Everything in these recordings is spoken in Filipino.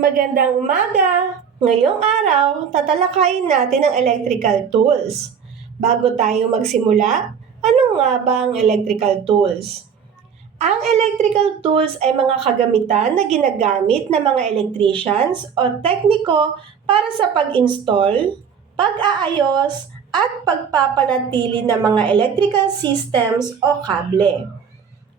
Magandang umaga! Ngayong araw, tatalakayin natin ang electrical tools. Bago tayo magsimula, ano nga ba ang electrical tools? Ang electrical tools ay mga kagamitan na ginagamit ng mga electricians o tekniko para sa pag-install, pag-aayos, at pagpapanatili ng mga electrical systems o kable.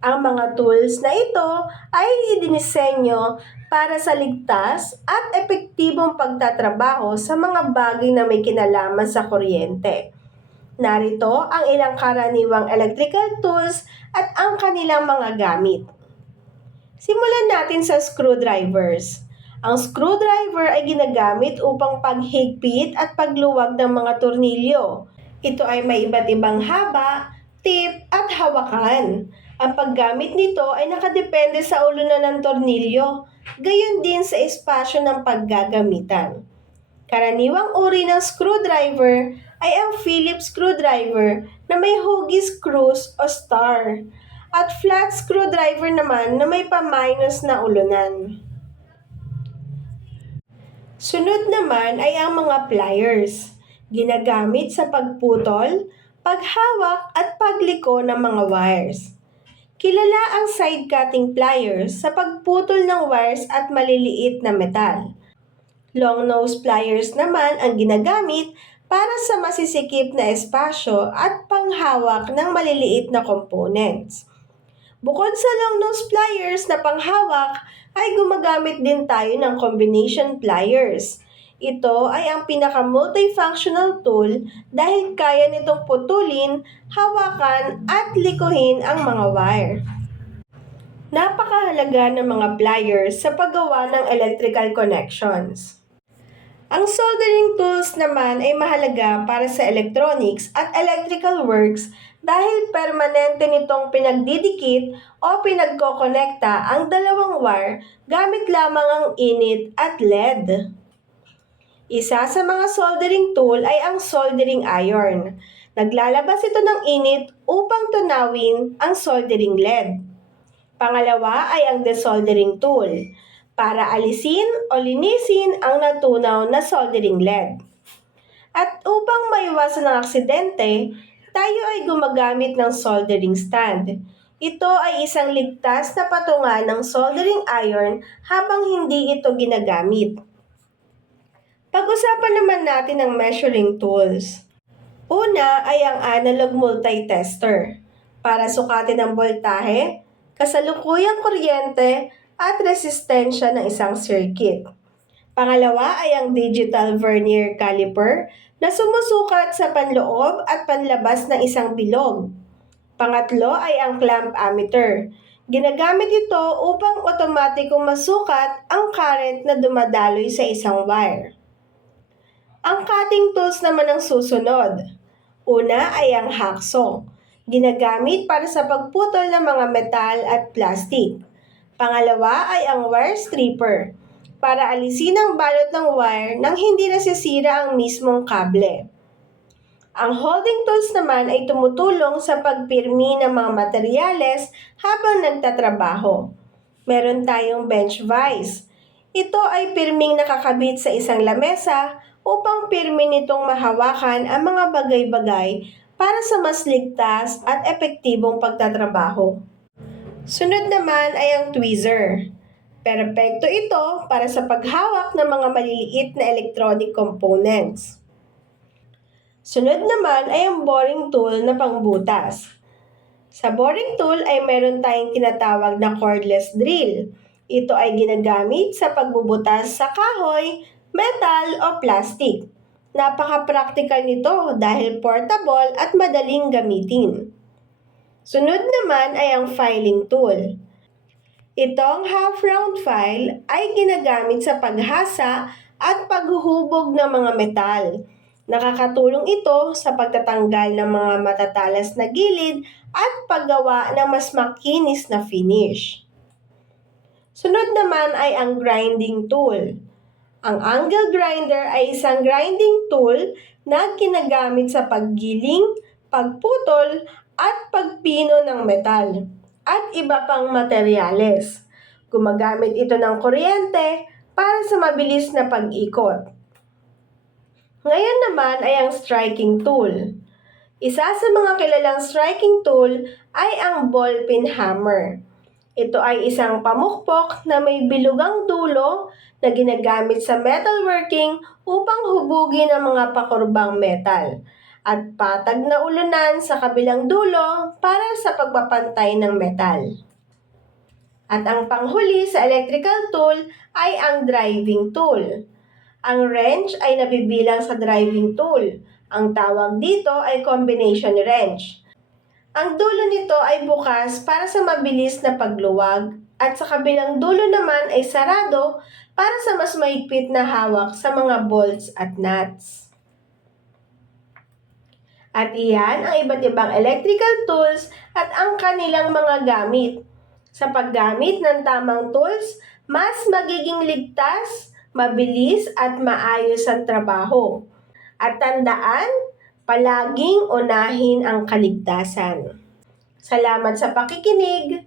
Ang mga tools na ito ay idinisenyo para sa ligtas at epektibong pagtatrabaho sa mga bagay na may kinalaman sa kuryente. Narito ang ilang karaniwang electrical tools at ang kanilang mga gamit. Simulan natin sa screwdrivers. Ang screwdriver ay ginagamit upang paghigpit at pagluwag ng mga tornilyo. Ito ay may iba't ibang haba, tip at hawakan. Ang paggamit nito ay nakadepende sa ulunan ng tornilyo, gayon din sa espasyo ng paggagamitan. Karaniwang uri ng screwdriver ay ang Phillips screwdriver na may hugis screws o star, at flat screwdriver naman na may pa-minus na ulunan. Sunod naman ay ang mga pliers, ginagamit sa pagputol, paghawak at pagliko ng mga wires. Kilala ang side cutting pliers sa pagputol ng wires at maliliit na metal. Long nose pliers naman ang ginagamit para sa masisikip na espasyo at panghawak ng maliliit na components. Bukod sa long nose pliers na panghawak, ay gumagamit din tayo ng combination pliers. Ito ay ang pinaka-multifunctional tool dahil kaya nitong putulin, hawakan at likuhin ang mga wire. Napakahalaga ng mga pliers sa paggawa ng electrical connections. Ang soldering tools naman ay mahalaga para sa electronics at electrical works dahil permanente nitong pinagdidikit o pinagkokonekta ang dalawang wire gamit lamang ang init at lead. Isa sa mga soldering tool ay ang soldering iron. Naglalabas ito ng init upang tunawin ang soldering lead. Pangalawa ay ang desoldering tool, para alisin o linisin ang natunaw na soldering lead. At upang maiwasan ang aksidente, tayo ay gumagamit ng soldering stand. Ito ay isang ligtas na patungan ng soldering iron habang hindi ito ginagamit. Pag-usapan naman natin ang measuring tools. Una ay ang analog multitester para sukatin ang voltahe, kasalukuyang kuryente at resistensya ng isang circuit. Pangalawa ay ang digital vernier caliper na sumusukat sa panloob at panlabas ng isang bilog. Pangatlo ay ang clamp ammeter. Ginagamit ito upang otomatikong masukat ang current na dumadaloy sa isang wire. Ang cutting tools naman ang susunod. Una ay ang hacksaw. Ginagamit para sa pagputol ng mga metal at plastic. Pangalawa ay ang wire stripper, para alisin ang balot ng wire nang hindi nasisira ang mismong kable. Ang holding tools naman ay tumutulong sa pagpirmi ng mga materyales habang nagtatrabaho. Meron tayong bench vise. Ito ay pirming nakakabit sa isang lamesa upang pirmi nitong mahawakan ang mga bagay-bagay para sa mas ligtas at epektibong pagtatrabaho. Sunod naman ay ang tweezer. Perpekto ito para sa paghawak ng mga maliliit na electronic components. Sunod naman ay ang boring tool na pangbutas. Sa boring tool ay meron tayong tinatawag na cordless drill. Ito ay ginagamit sa pagbubutas sa kahoy, metal o plastic. Napaka-practical nito dahil portable at madaling gamitin. Sunod naman ay ang filing tool. Itong half-round file ay ginagamit sa paghasa at paghuhubog ng mga metal. Nakakatulong ito sa pagtatanggal ng mga matatalas na gilid at paggawa ng mas makinis na finish. Sunod naman ay ang grinding tool. Ang angle grinder ay isang grinding tool na ginagamit sa paggiling, pagputol, at pagpino ng metal at iba pang materyales. Gumagamit ito ng kuryente para sa mabilis na pag-ikot. Ngayon naman ay ang striking tool. Isa sa mga kilalang striking tool ay ang ballpeen hammer. Ito ay isang pamukpok na may bilugang dulo na ginagamit sa metalworking upang hubugin ang mga pakurbang metal at patag na ulunan sa kabilang dulo para sa pagpapantay ng metal. At ang panghuli sa electrical tool ay ang driving tool. Ang wrench ay nabibilang sa driving tool. Ang tawag dito ay combination wrench. Ang dulo nito ay bukas para sa mabilis na pagluwag at sa kabilang dulo naman ay sarado para sa mas mahigpit na hawak sa mga bolts at nuts. At iyan ang iba't ibang electrical tools at ang kanilang mga gamit. Sa paggamit ng tamang tools, mas magiging ligtas, mabilis at maayos ang trabaho. At tandaan, palaging unahin ang kaligtasan. Salamat sa pakikinig.